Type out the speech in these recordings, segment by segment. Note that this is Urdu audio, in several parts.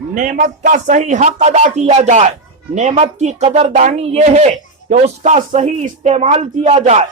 نعمت کا صحیح حق ادا کیا جائے۔ نعمت کی قدردانی یہ ہے کہ اس کا صحیح استعمال کیا جائے،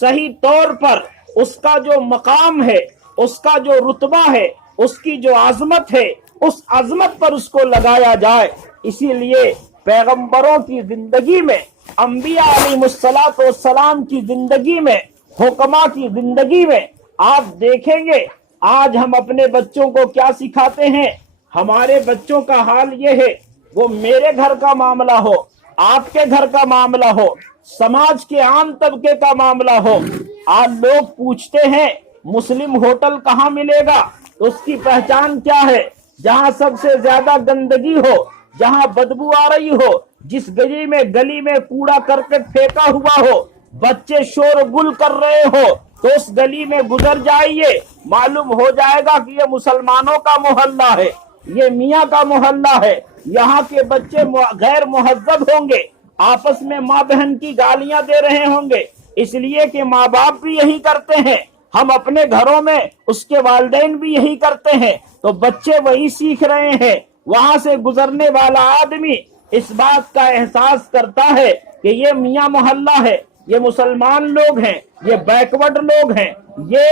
صحیح طور پر اس کا جو مقام ہے، اس کا جو رتبہ ہے، اس کی جو عظمت ہے، اس عظمت پر اس کو لگایا جائے۔ اسی لیے پیغمبروں کی زندگی میں، انبیاء علیہ الصلوۃ والسلام کی زندگی میں، حکماء کی زندگی میں آپ دیکھیں گے آج ہم اپنے بچوں کو کیا سکھاتے ہیں۔ ہمارے بچوں کا حال یہ ہے، وہ میرے گھر کا معاملہ ہو، آپ کے گھر کا معاملہ ہو، سماج کے عام طبقے کا معاملہ ہو، آج لوگ پوچھتے ہیں مسلم ہوٹل کہاں ملے گا، تو اس کی پہچان کیا ہے؟ جہاں سب سے زیادہ گندگی ہو، جہاں بدبو آ رہی ہو، جس گلی میں کوڑا کرکٹ پھینکا ہوا ہو، بچے شور گل کر رہے ہو، تو اس گلی میں گزر جائیے، معلوم ہو جائے گا کہ یہ مسلمانوں کا محلہ ہے، یہ میاں کا محلہ ہے۔ یہاں کے بچے غیر مہذب ہوں گے، آپس میں ماں بہن کی گالیاں دے رہے ہوں گے، اس لیے کہ ماں باپ بھی یہی کرتے ہیں، ہم اپنے گھروں میں اس کے والدین بھی یہی کرتے ہیں، تو بچے وہی سیکھ رہے ہیں۔ وہاں سے گزرنے والا آدمی اس بات کا احساس کرتا ہے کہ یہ میاں محلہ ہے، یہ مسلمان لوگ ہیں، یہ بیکورڈ لوگ ہیں، یہ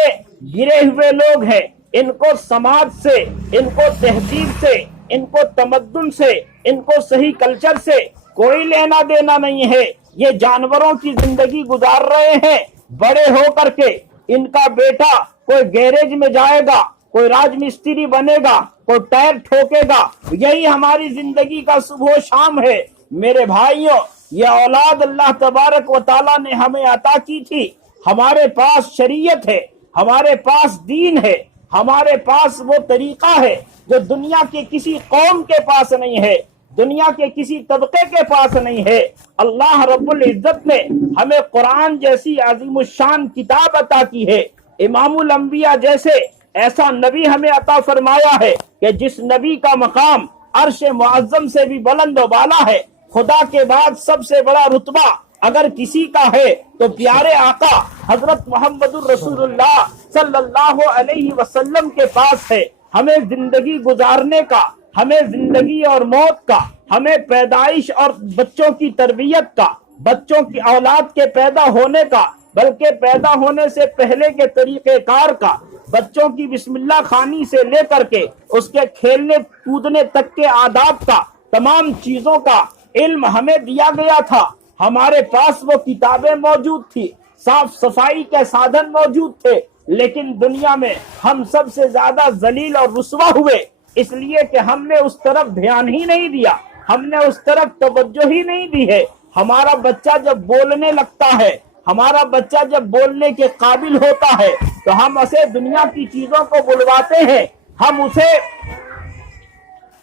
گرے ہوئے لوگ ہیں، ان کو سماج سے، ان کو تہذیب سے، ان کو تمدن سے، ان کو صحیح کلچر سے کوئی لینا دینا نہیں ہے۔ یہ جانوروں کی زندگی گزار رہے ہیں۔ بڑے ہو کر کے ان کا بیٹا کوئی گیریج میں جائے گا، کوئی راج مستری بنے گا، کوئی ٹائر ٹھوکے گا، یہی ہماری زندگی کا صبح و شام ہے۔ میرے بھائیوں، یہ اولاد اللہ تبارک و تعالیٰ نے ہمیں عطا کی تھی۔ ہمارے پاس شریعت ہے، ہمارے پاس دین ہے، ہمارے پاس وہ طریقہ ہے جو دنیا کے کسی قوم کے پاس نہیں ہے، دنیا کے کسی طبقے کے پاس نہیں ہے۔ اللہ رب العزت نے ہمیں قرآن جیسی عظیم الشان کتاب عطا کی ہے، امام الانبیاء جیسے ایسا نبی ہمیں عطا فرمایا ہے کہ جس نبی کا مقام عرش معظم سے بھی بلند و بالا ہے۔ خدا کے بعد سب سے بڑا رتبہ اگر کسی کا ہے تو پیارے آقا حضرت محمد الرسول اللہ صلی اللہ علیہ وسلم کے پاس ہے۔ ہمیں زندگی گزارنے کا، ہمیں زندگی اور موت کا، ہمیں پیدائش اور بچوں کی تربیت کا، بچوں کی اولاد کے پیدا ہونے کا، بلکہ پیدا ہونے سے پہلے کے طریقہ کار کا، بچوں کی بسم اللہ خوانی سے لے کر کے اس کے کھیلنے کودنے تک کے آداب کا، تمام چیزوں کا علم ہمیں دیا گیا تھا۔ ہمارے پاس وہ کتابیں موجود تھی، صاف صفائی کے سادھن موجود تھے، لیکن دنیا میں ہم سب سے زیادہ ذلیل اور رسوا ہوئے، اس لیے کہ ہم نے اس طرف دھیان ہی نہیں دیا، ہم نے اس طرف توجہ ہی نہیں دی ہے۔ ہمارا بچہ جب بولنے لگتا ہے، ہمارا بچہ جب بولنے کے قابل ہوتا ہے تو ہم اسے دنیا کی چیزوں کو بلواتے ہیں، ہم اسے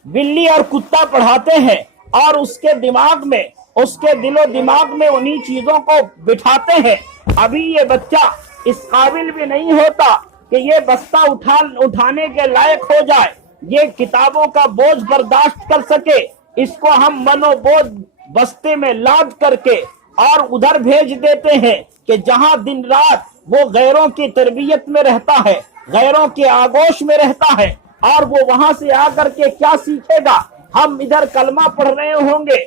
بلی اور کتا پڑھاتے ہیں، اور اس کے دماغ میں، اس کے دل و دماغ میں انہی چیزوں کو بٹھاتے ہیں۔ ابھی یہ بچہ اس قابل بھی نہیں ہوتا کہ یہ بستہ اٹھانے کے لائق ہو جائے، یہ کتابوں کا بوجھ برداشت کر سکے۔ اس کو ہم منو بوجھ بستے میں لاد کر کے اور ادھر بھیج دیتے ہیں کہ جہاں دن رات وہ غیروں کی تربیت میں رہتا ہے، غیروں کے آغوش میں رہتا ہے، اور وہ وہاں سے آ کر کے کیا سیکھے گا؟ ہم ادھر کلمہ پڑھ رہے ہوں گے،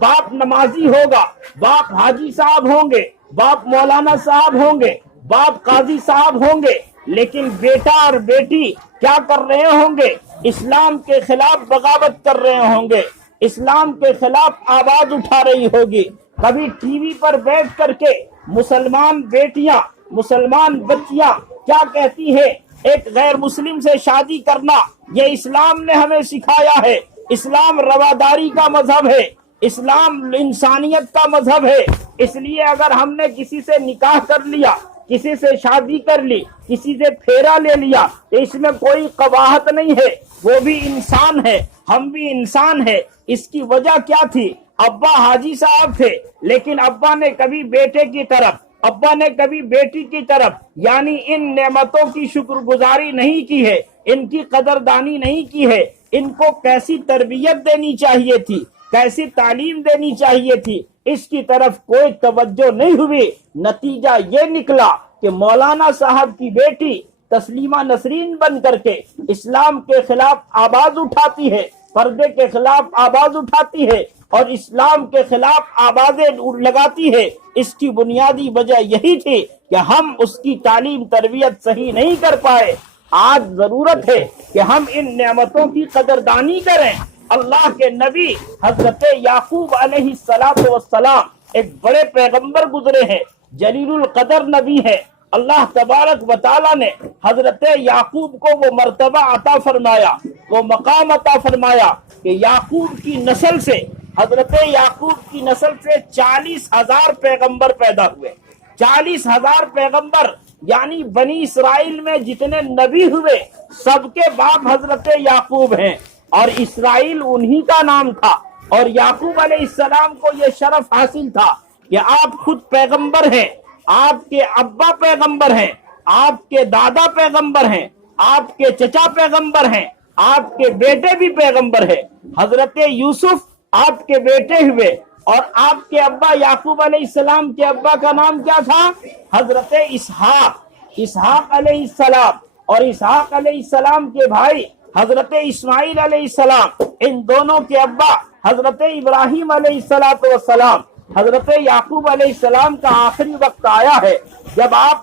باپ نمازی ہوگا، باپ حاجی صاحب ہوں گے، باپ مولانا صاحب ہوں گے، باپ قاضی صاحب ہوں گے، لیکن بیٹا اور بیٹی کیا کر رہے ہوں گے؟ اسلام کے خلاف بغاوت کر رہے ہوں گے، اسلام کے خلاف آواز اٹھا رہی ہوگی۔ کبھی ٹی وی پر بیٹھ کر کے مسلمان بیٹیاں، مسلمان بچیاں کیا کہتی ہے؟ ایک غیر مسلم سے شادی کرنا یہ اسلام نے ہمیں سکھایا ہے، اسلام رواداری کا مذہب ہے، اسلام انسانیت کا مذہب ہے، اس لیے اگر ہم نے کسی سے نکاح کر لیا، کسی سے شادی کر لی، کسی سے پھیرا لے لیا، تو اس میں کوئی قباحت نہیں ہے، وہ بھی انسان ہے، ہم بھی انسان ہے۔ اس کی وجہ کیا تھی؟ ابا حاجی صاحب تھے، لیکن ابا نے کبھی بیٹے کی طرف، ابا نے کبھی بیٹی کی طرف، یعنی ان نعمتوں کی شکر گزاری نہیں کی ہے، ان کی قدردانی نہیں کی ہے۔ ان کو کیسی تربیت دینی چاہیے تھی، کیسی تعلیم دینی چاہیے تھی، اس کی طرف کوئی توجہ نہیں ہوئی۔ نتیجہ یہ نکلا کہ مولانا صاحب کی بیٹی تسلیمہ نسرین بن کر کے اسلام کے خلاف آواز اٹھاتی ہے، پردے کے خلاف آواز اٹھاتی ہے اور اسلام کے خلاف آوازیں لگاتی ہے، اس کی بنیادی وجہ یہی تھی کہ ہم اس کی تعلیم تربیت صحیح نہیں کر پائے۔ آج ضرورت ہے کہ ہم ان نعمتوں کی قدردانی کریں۔ اللہ کے نبی حضرت یعقوب علیہ السلام ایک بڑے پیغمبر گزرے ہیں، جلیل القدر نبی ہے۔ اللہ تبارک و تعالیٰ نے حضرت یعقوب کو وہ مرتبہ عطا فرمایا، وہ مقام عطا فرمایا کہ یعقوب کی نسل سے، حضرت یعقوب کی نسل سے 40,000 پیغمبر پیدا ہوئے۔ 40,000 پیغمبر یعنی بنی اسرائیل میں جتنے نبی ہوئے سب کے باپ حضرت یعقوب ہیں، اور اسرائیل انہی کا نام تھا۔ اور یعقوب علیہ السلام کو یہ شرف حاصل تھا کہ آپ خود پیغمبر ہیں، آپ کے ابا پیغمبر ہیں، آپ کے دادا پیغمبر ہیں، آپ کے چچا پیغمبر ہیں، آپ کے بیٹے بھی پیغمبر ہیں۔ حضرت یوسف آپ کے بیٹے ہوئے، اور آپ کے ابا یعقوب علیہ السلام کے ابا کا نام کیا تھا؟ حضرت اسحاق علیہ السلام، اور اسحاق علیہ السلام کے بھائی حضرت اسماعیل علیہ السلام، ان دونوں کے ابا حضرت ابراہیم علیہ السلام۔ حضرت یعقوب علیہ السلام کا آخری وقت آیا ہے، جب آپ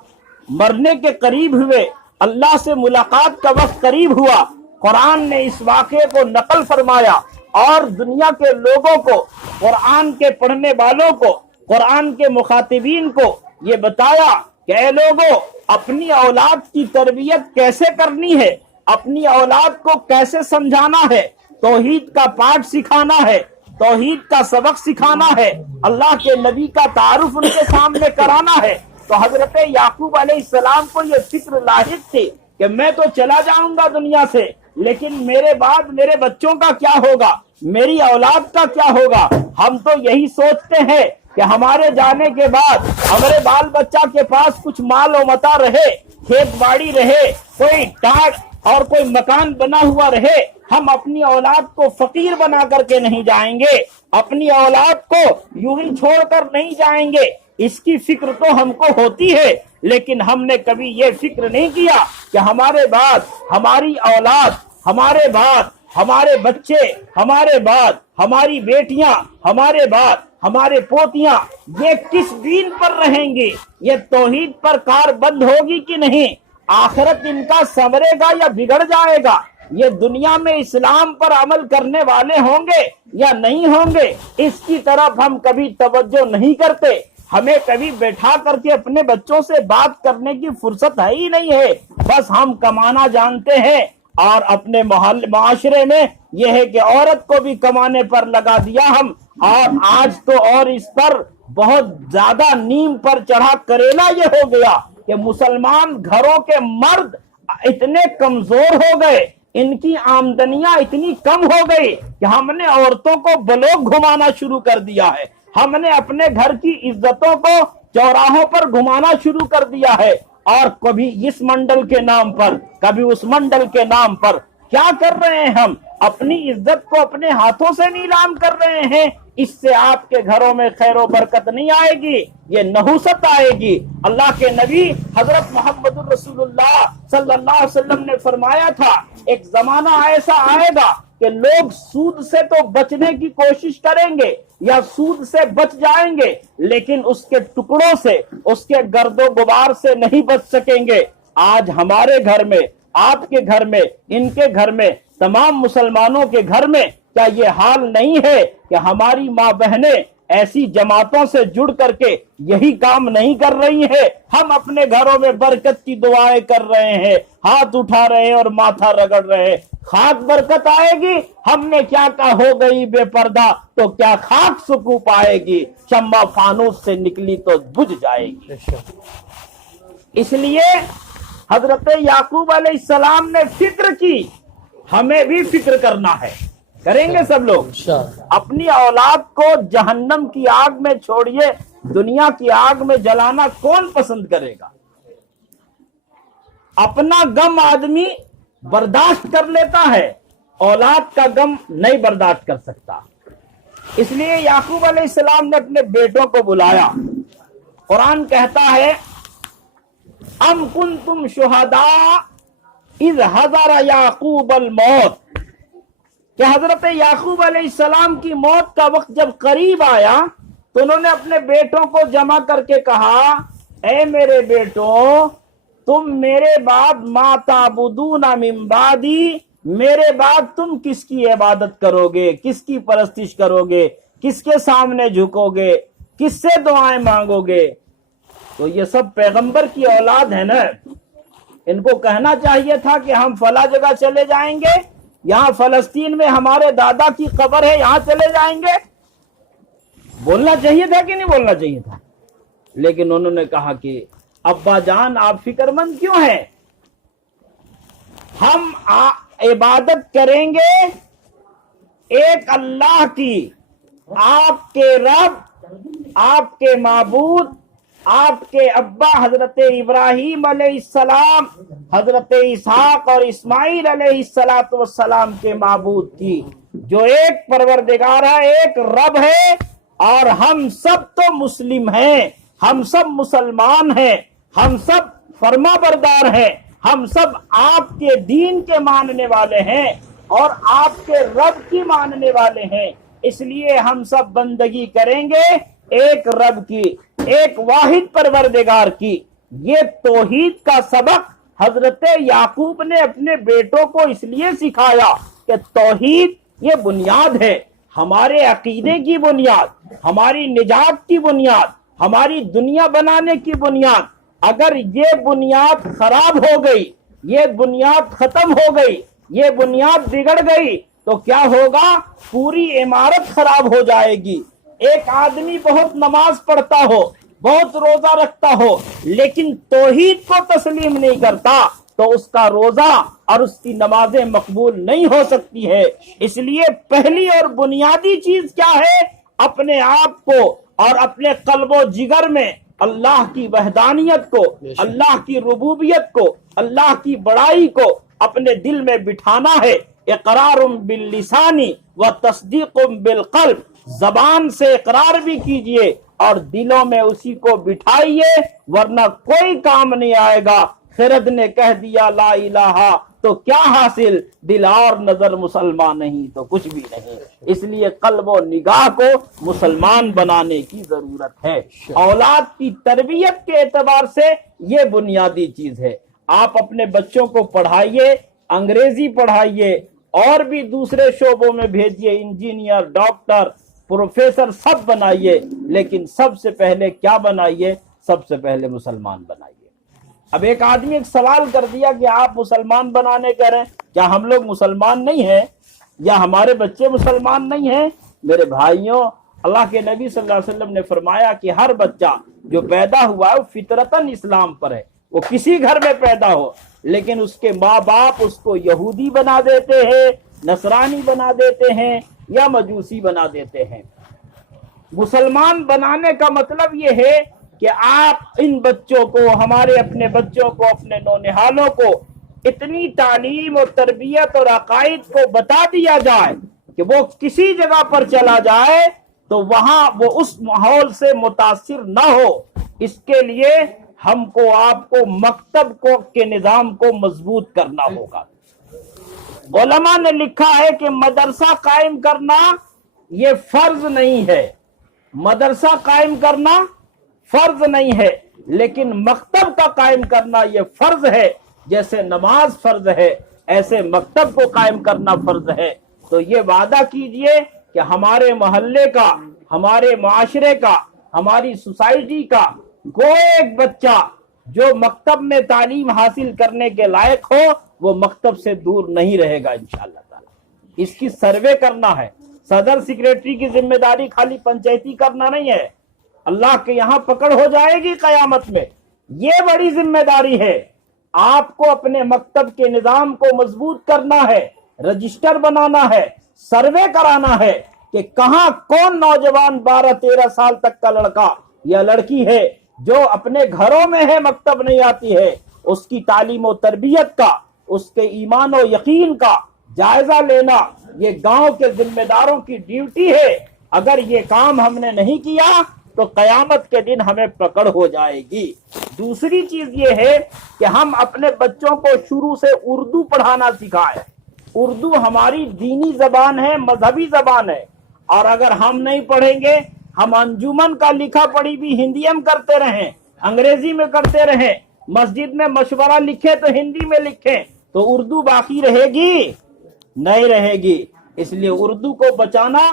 مرنے کے قریب ہوئے، اللہ سے ملاقات کا وقت قریب ہوا، قرآن نے اس واقعے کو نقل فرمایا اور دنیا کے لوگوں کو، قرآن کے پڑھنے والوں کو، قرآن کے مخاطبین کو یہ بتایا کہ اے لوگوں، اپنی اولاد کی تربیت کیسے کرنی ہے، اپنی اولاد کو کیسے سمجھانا ہے، توحید کا پاٹھ سکھانا ہے، توحید کا سبق سکھانا ہے، اللہ کے نبی کا تعارف ان کے سامنے کرانا ہے۔ تو حضرت یعقوب علیہ السلام کو یہ فکر لاحق تھی کہ میں تو چلا جاؤں گا دنیا سے، لیکن میرے بعد میرے بچوں کا کیا ہوگا، میری اولاد کا کیا ہوگا۔ ہم تو یہی سوچتے ہیں کہ ہمارے جانے کے بعد ہمارے بال بچہ کے پاس کچھ مال و متاع رہے، کھیت باڑی رہے، کوئی ٹاٹ اور کوئی مکان بنا ہوا رہے۔ ہم اپنی اولاد کو فقیر بنا کر کے نہیں جائیں گے، اپنی اولاد کو یوں ہی چھوڑ کر نہیں جائیں گے۔ اس کی فکر تو ہم کو ہوتی ہے، لیکن ہم نے کبھی یہ فکر نہیں کیا کہ ہمارے بعد ہماری اولاد، ہمارے بعد ہمارے بچے، ہمارے بعد ہماری بیٹیاں، ہمارے بعد ہمارے پوتیاں یہ کس دین پر رہیں گے، یہ توحید پر کار بند ہوگی کہ نہیں، آخرت ان کا سنورے گا یا بگڑ جائے گا، یہ دنیا میں اسلام پر عمل کرنے والے ہوں گے یا نہیں ہوں گے، اس کی طرف ہم کبھی توجہ نہیں کرتے۔ ہمیں کبھی بیٹھا کر کے اپنے بچوں سے بات کرنے کی فرصت ہے ہی نہیں ہے، بس ہم کمانا جانتے ہیں، اور اپنے معاشرے میں یہ ہے کہ عورت کو بھی کمانے پر لگا دیا ہم، اور آج تو اور اس پر بہت زیادہ نیم پر چڑھا کریلا یہ ہو گیا کہ مسلمان گھروں کے مرد اتنے کمزور ہو گئے، ان کی آمدنیاں اتنی کم ہو گئی کہ ہم نے عورتوں کو بلوک گھمانا شروع کر دیا ہے، ہم نے اپنے گھر کی عزتوں کو چوراہوں پر گھمانا شروع کر دیا ہے، اور کبھی اس منڈل کے نام پر، کبھی اس منڈل کے نام پر کیا کر رہے ہیں، ہم اپنی عزت کو اپنے ہاتھوں سے نیلام کر رہے ہیں۔ اس سے آپ کے گھروں میں خیر و برکت نہیں آئے گی، یہ نحوست آئے گی۔ اللہ کے نبی حضرت محمد الرسول اللہ صلی اللہ علیہ وسلم نے فرمایا تھا، ایک زمانہ ایسا آئے گا کہ لوگ سود سے تو بچنے کی کوشش کریں گے یا سود سے بچ جائیں گے، لیکن اس کے ٹکڑوں سے، اس کے گرد و غبار سے نہیں بچ سکیں گے۔ آج ہمارے گھر میں، آپ کے گھر میں، ان کے گھر میں، تمام مسلمانوں کے گھر میں کیا یہ حال نہیں ہے کہ ہماری ماں بہنیں ایسی جماعتوں سے جڑ کر کے یہی کام نہیں کر رہی ہیں؟ ہم اپنے گھروں میں برکت کی دعائیں کر رہے ہیں، ہاتھ اٹھا رہے ہیں اور ماتھا رگڑ رہے ہیں، خاک برکت آئے گی۔ ہم نے کیا کہا، ہو گئی بے پردہ تو کیا خاک سکوں پائے گی، شمع فانوس سے نکلی تو بجھ جائے گی۔ اس لیے حضرت یعقوب علیہ السلام نے فکر کی، ہمیں بھی فکر کرنا ہے، کریں گے سب لوگ۔ اپنی اولاد کو جہنم کی آگ میں چھوڑیے، دنیا کی آگ میں جلانا کون پسند کرے گا؟ اپنا غم آدمی برداشت کر لیتا ہے، اولاد کا غم نہیں برداشت کر سکتا۔ اس لیے یعقوب علیہ السلام نے اپنے بیٹوں کو بلایا۔ قرآن کہتا ہے، ام کنتم شہداء اذ حضر یعقوب الموت، کہ حضرت یعقوب علیہ السلام کی موت کا وقت جب قریب آیا تو انہوں نے اپنے بیٹوں کو جمع کر کے کہا، اے میرے بیٹوں، تم میرے بعد ما تعبدون من بعدی، میرے بعد تم کس کی عبادت کرو گے، کس کی پرستش کرو گے، کس کے سامنے جھکو گے، کس سے دعائیں مانگو گے؟ تو یہ سب پیغمبر کی اولاد ہے نا، ان کو کہنا چاہیے تھا کہ ہم فلاں جگہ چلے جائیں گے، یہاں فلسطین میں ہمارے دادا کی قبر ہے، یہاں چلے جائیں گے۔ بولنا چاہیے تھا کہ نہیں بولنا چاہیے تھا؟ لیکن انہوں نے کہا کہ ابا جان آپ فکر مند کیوں ہیں، ہم عبادت کریں گے ایک اللہ کی، آپ کے رب، آپ کے معبود، آپ کے ابا حضرت ابراہیم علیہ السلام، حضرت اسحاق اور اسماعیل علیہ السلام کے معبود کی، جو ایک پروردگار ہے، ایک رب ہے، اور ہم سب تو مسلم ہیں، ہم سب مسلمان ہیں، ہم سب فرما بردار ہیں، ہم سب آپ کے دین کے ماننے والے ہیں اور آپ کے رب کی ماننے والے ہیں، اس لیے ہم سب بندگی کریں گے ایک رب کی، ایک واحد پروردگار کی۔ یہ توحید کا سبق حضرت یعقوب نے اپنے بیٹوں کو اس لیے سکھایا کہ توحید یہ بنیاد ہے، ہمارے عقیدے کی بنیاد، ہماری نجات کی بنیاد، ہماری دنیا بنانے کی بنیاد۔ اگر یہ بنیاد خراب ہو گئی، یہ بنیاد ختم ہو گئی، یہ بنیاد بگڑ گئی تو کیا ہوگا؟ پوری عمارت خراب ہو جائے گی۔ ایک آدمی بہت نماز پڑھتا ہو، بہت روزہ رکھتا ہو، لیکن توحید کو تسلیم نہیں کرتا تو اس کا روزہ اور اس کی نمازیں مقبول نہیں ہو سکتی ہے۔ اس لیے پہلی اور بنیادی چیز کیا ہے؟ اپنے آپ کو اور اپنے قلب و جگر میں اللہ کی وحدانیت کو، اللہ کی ربوبیت کو، اللہ کی بڑائی کو اپنے دل میں بٹھانا ہے۔ اقرار باللسان و تصدیق بالقلب، زبان سے اقرار بھی کیجئے اور دلوں میں اسی کو بٹھائیے، ورنہ کوئی کام نہیں آئے گا۔ خرد نے کہہ دیا لا الہ تو کیا حاصل، دل اور نظر مسلمان نہیں تو کچھ بھی نہیں۔ اس لیے قلب و نگاہ کو مسلمان بنانے کی ضرورت ہے۔ اولاد کی تربیت کے اعتبار سے یہ بنیادی چیز ہے۔ آپ اپنے بچوں کو پڑھائیے، انگریزی پڑھائیے اور بھی دوسرے شعبوں میں بھیجیے، انجینئر، ڈاکٹر، پروفیسر سب بنائیے، لیکن سب سے پہلے کیا بنائیے؟ سب سے پہلے مسلمان بنائیے۔ اب ایک آدمی ایک سوال کر دیا کہ آپ مسلمان بنانے کہہ رہے ہیں، کیا ہم لوگ مسلمان نہیں ہیں یا ہمارے بچے مسلمان نہیں ہیں؟ میرے بھائیوں، اللہ کے نبی صلی اللہ علیہ وسلم نے فرمایا کہ ہر بچہ جو پیدا ہوا ہے وہ فطرتاً اسلام پر ہے، وہ کسی گھر میں پیدا ہو، لیکن اس کے ماں باپ اس کو یہودی بنا دیتے ہیں، نصرانی بنا دیتے ہیں یا مجوسی بنا دیتے ہیں۔ مسلمان بنانے کا مطلب یہ ہے کہ آپ ان بچوں کو، ہمارے اپنے بچوں کو، اپنے نونہالوں کو اتنی تعلیم اور تربیت اور عقائد کو بتا دیا جائے کہ وہ کسی جگہ پر چلا جائے تو وہاں وہ اس ماحول سے متاثر نہ ہو۔ اس کے لیے ہم کو، آپ کو مکتب کو کے نظام کو مضبوط کرنا ہوگا۔ علماء نے لکھا ہے کہ مدرسہ قائم کرنا یہ فرض نہیں ہے، مدرسہ قائم کرنا فرض نہیں ہے، لیکن مکتب کا قائم کرنا یہ فرض ہے۔ جیسے نماز فرض ہے ایسے مکتب کو قائم کرنا فرض ہے۔ تو یہ وعدہ کیجئے کہ ہمارے محلے کا، ہمارے معاشرے کا، ہماری سوسائٹی کا کوئی ایک بچہ جو مکتب میں تعلیم حاصل کرنے کے لائق ہو وہ مکتب سے دور نہیں رہے گا انشاءاللہ تعالی۔ اس کی سروے کرنا ہے۔ صدر سیکریٹری کی ذمہ داری خالی پنچایتی کرنا نہیں ہے، اللہ کے یہاں پکڑ ہو جائے گی قیامت میں۔ یہ بڑی ذمہ داری ہے، آپ کو اپنے مکتب کے نظام کو مضبوط کرنا ہے، رجسٹر بنانا ہے، سروے کرانا ہے کہ کہاں کون نوجوان 12-13 سال تک کا لڑکا یا لڑکی ہے جو اپنے گھروں میں ہے، مکتب نہیں آتی ہے، اس کی تعلیم و تربیت کا، اس کے ایمان و یقین کا جائزہ لینا یہ گاؤں کے ذمہ داروں کی ڈیوٹی ہے۔ اگر یہ کام ہم نے نہیں کیا تو قیامت کے دن ہمیں پکڑ ہو جائے گی۔ دوسری چیز یہ ہے کہ ہم اپنے بچوں کو شروع سے اردو پڑھانا سکھائیں۔ اردو ہماری دینی زبان ہے، مذہبی زبان ہے، اور اگر ہم نہیں پڑھیں گے، ہم انجمن کا لکھا پڑھی بھی ہندی میں کرتے رہیں، انگریزی میں کرتے رہیں، مسجد میں مشورہ لکھیں تو ہندی میں لکھیں، تو اردو باقی رہے گی؟ نہیں رہے گی۔ اس لیے اردو کو بچانا